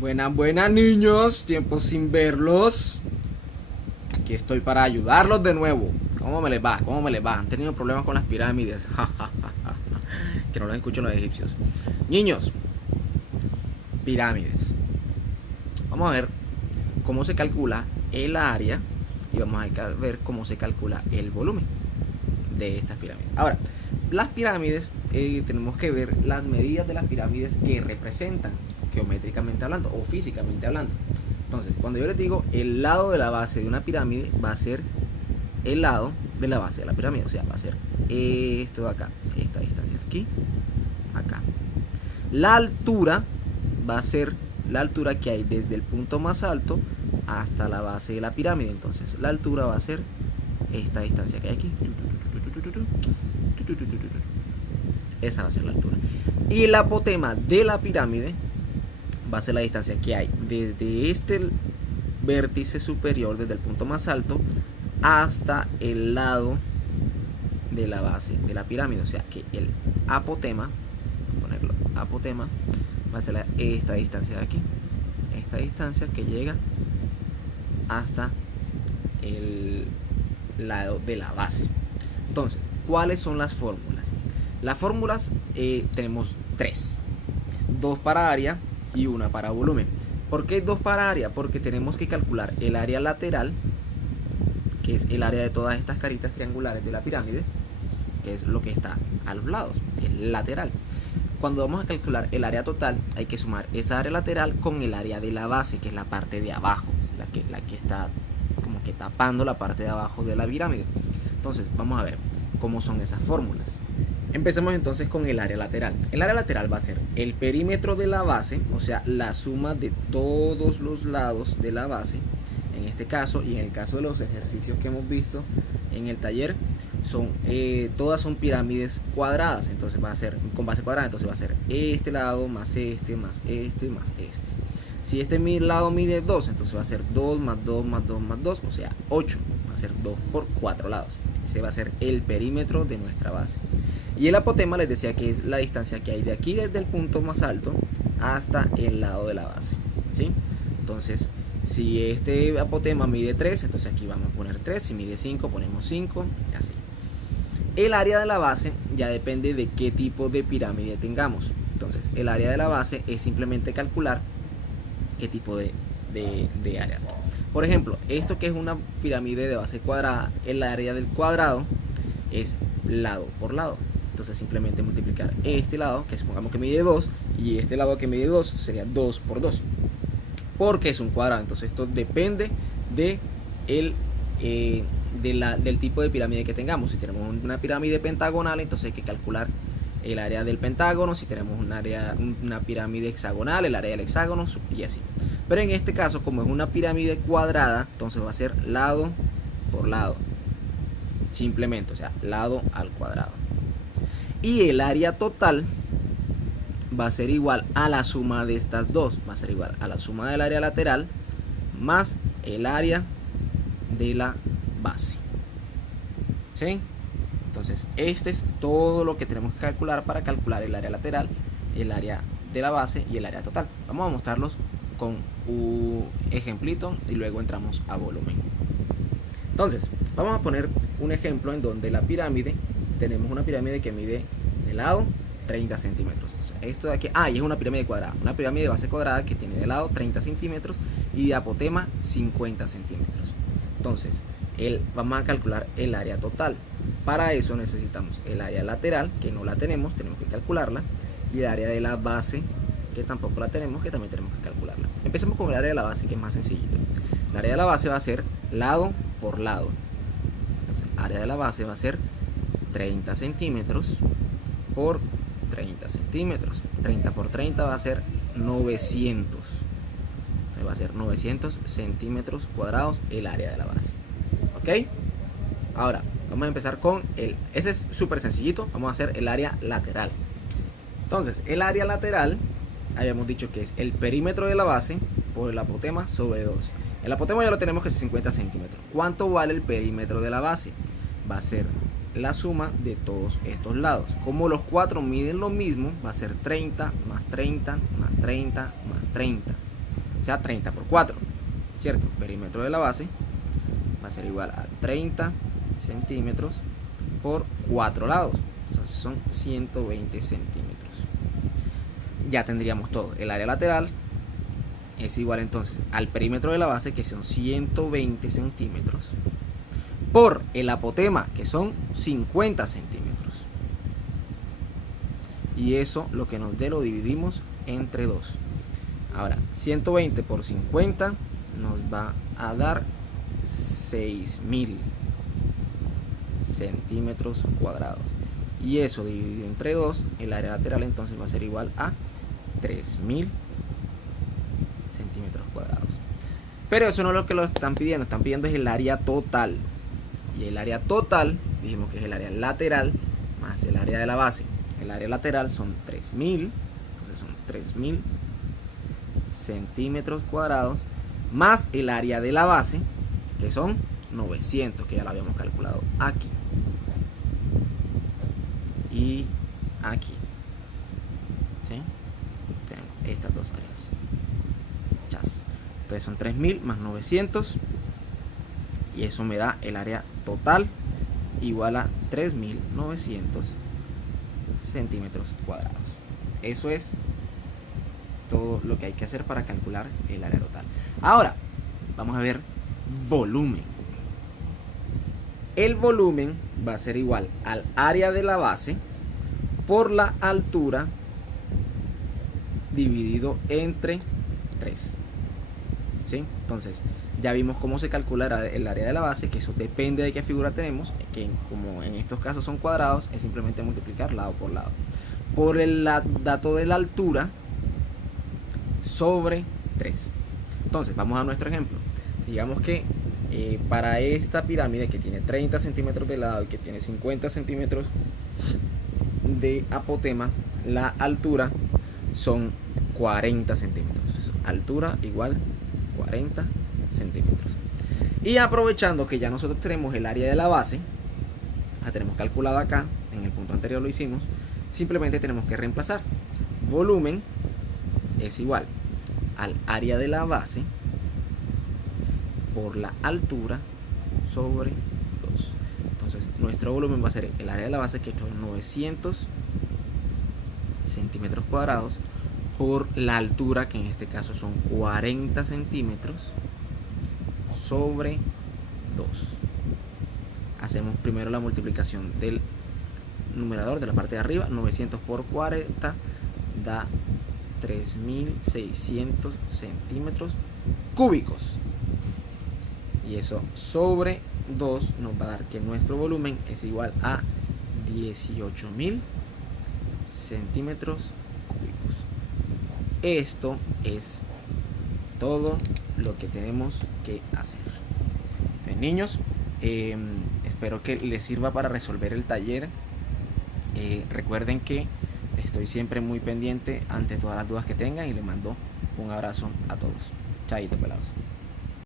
Buenas, buenas niños, tiempo sin verlos. Aquí estoy para ayudarlos de nuevo. ¿Cómo me les va? ¿Cómo me les va? Han tenido problemas con las pirámides. Que no los escucho los egipcios. Niños, pirámides. Vamos a ver cómo se calcula el área y vamos a ver cómo se calcula el volumen de estas pirámides. Ahora, las pirámides, tenemos que ver las medidas de las pirámides que representan, geométricamente hablando o físicamente hablando. Entonces, cuando yo les digo el lado de la base de una pirámide, va a ser el lado de la base de la pirámide. O sea, va a ser esto de acá, esta distancia aquí, acá. La altura va a ser la altura que hay desde el punto más alto hasta la base de la pirámide. Entonces, la altura va a ser esta distancia que hay aquí. Esa va a ser la altura. Y el apotema de la pirámide va a ser la distancia que hay desde este vértice superior, desde el punto más alto, hasta el lado de la base de la pirámide. O sea que el apotema, ponerlo apotema, va a ser esta distancia de aquí, esta distancia que llega hasta el lado de la base. Entonces, ¿cuáles son las fórmulas? Las fórmulas tenemos tres: dos para área y una para volumen. ¿Por qué dos para área? Porque tenemos que calcular el área lateral, que es el área de todas estas caritas triangulares de la pirámide, que es lo que está a los lados, el lateral. Cuando vamos a calcular el área total, hay que sumar esa área lateral con el área de la base, que es la parte de abajo, la que está como que tapando la parte de abajo de la pirámide. Entonces, vamos a ver cómo son esas fórmulas. Empecemos entonces con el área lateral. El área lateral va a ser el perímetro de la base, o sea, la suma de todos los lados de la base. En este caso y en el caso de los ejercicios que hemos visto en el taller, todas son pirámides cuadradas. Entonces va a ser con base cuadrada, entonces va a ser este lado más este, más este, más este. Si este lado mide 2, entonces va a ser 2 más 2 más 2 más 2, o sea 8. Va a ser 2 por 4 lados. Ese va a ser el perímetro de nuestra base. Y el apotema les decía que es la distancia que hay de aquí desde el punto más alto hasta el lado de la base, ¿sí? Entonces, si este apotema mide 3, entonces aquí vamos a poner 3. Si mide 5, ponemos 5, y así. El área de la base ya depende de qué tipo de pirámide tengamos. Entonces, el área de la base es simplemente calcular qué tipo de área. Por ejemplo, esto que es una pirámide de base cuadrada, el área del cuadrado es lado por lado. Entonces simplemente multiplicar este lado, que supongamos que mide 2, y este lado que mide 2 sería 2 por 2, porque es un cuadrado. Entonces esto depende del tipo de pirámide que tengamos. Si tenemos una pirámide pentagonal, entonces hay que calcular el área del pentágono. Si tenemos una pirámide hexagonal, el área del hexágono, y así. Pero en este caso, como es una pirámide cuadrada, entonces va a ser lado por lado, simplemente, o sea, lado al cuadrado. Y el área total va a ser igual a la suma de estas dos. Va a ser igual a la suma del área lateral más el área de la base, ¿sí? Entonces, este es todo lo que tenemos que calcular para calcular el área lateral, el área de la base y el área total. Vamos a mostrarlos con un ejemplito y luego entramos a volumen. Entonces, vamos a poner un ejemplo en donde la pirámide, tenemos una pirámide que mide de lado 30 centímetros. O sea, esto de aquí, y es una pirámide cuadrada, una pirámide de base cuadrada que tiene de lado 30 centímetros y de apotema 50 centímetros. Entonces, vamos a calcular el área total. Para eso necesitamos el área lateral, que no la tenemos que calcularla, y el área de la base, que tampoco la tenemos, que también tenemos que calcularla. Empecemos con el área de la base, que es más sencillito. El área de la base va a ser lado por lado. Entonces, el área de la base va a ser 30 centímetros por 30 centímetros. 30 por 30 va a ser 900. Va a ser 900 centímetros cuadrados el área de la base. ¿Ok? Ahora, vamos a empezar con este es súper sencillito. Vamos a hacer el área lateral. Entonces, el área lateral, habíamos dicho que es el perímetro de la base por el apotema sobre 2. El apotema ya lo tenemos que es 50 centímetros. ¿Cuánto vale el perímetro de la base? Va a ser la suma de todos estos lados. Como los cuatro miden lo mismo, va a ser 30 más 30 más 30 más 30. o sea 30 por 4, ¿cierto? Perímetro de la base va a ser igual a 30 centímetros por 4 lados, entonces son 120 centímetros. Ya tendríamos todo. El área lateral es igual entonces al perímetro de la base, que son 120 centímetros, por el apotema, que son 50 centímetros. Y eso lo que nos dé lo dividimos entre 2. Ahora, 120 por 50 nos va a dar 6000 centímetros cuadrados. Y eso dividido entre 2, el área lateral entonces va a ser igual a 3000 centímetros cuadrados. Pero eso no es lo que lo están pidiendo es el área total. Y el área total, dijimos que es el área lateral más el área de la base. El área lateral son 3000, entonces son 3000 centímetros cuadrados, más el área de la base, que son 900, que ya lo habíamos calculado aquí y aquí. ¿Sí? Tenemos estas dos áreas. Chas. Entonces son 3000 más 900 y eso me da el área total igual a 3900 centímetros cuadrados. Eso es todo lo que hay que hacer para calcular el área total. Ahora vamos a ver volumen. El volumen va a ser igual al área de la base por la altura dividido entre 3. ¿Sí? Entonces ya vimos cómo se calcula el área de la base, que eso depende de qué figura tenemos, que como en estos casos son cuadrados, es simplemente multiplicar lado por lado. Por el dato de la altura sobre 3. Entonces vamos a nuestro ejemplo. Digamos que para esta pirámide, que tiene 30 centímetros de lado y que tiene 50 centímetros de apotema, la altura son 40 centímetros. Altura igual 40 centímetros. Y aprovechando que ya nosotros tenemos el área de la base, la tenemos calculada acá, en el punto anterior lo hicimos, simplemente tenemos que reemplazar. Volumen es igual al área de la base por la altura sobre 2. Entonces nuestro volumen va a ser el área de la base, que son 900 centímetros cuadrados, por la altura, que en este caso son 40 centímetros, sobre 2. Hacemos primero la multiplicación del numerador de la parte de arriba. 900 por 40 da 3600 centímetros cúbicos. Y eso sobre 2 nos va a dar que nuestro volumen es igual a 18000 centímetros cúbicos. Esto es todo lo que tenemos que hacer. Bien, niños, espero que les sirva para resolver el taller. Recuerden que estoy siempre muy pendiente ante todas las dudas que tengan y les mando un abrazo a todos. Chaito, pelados.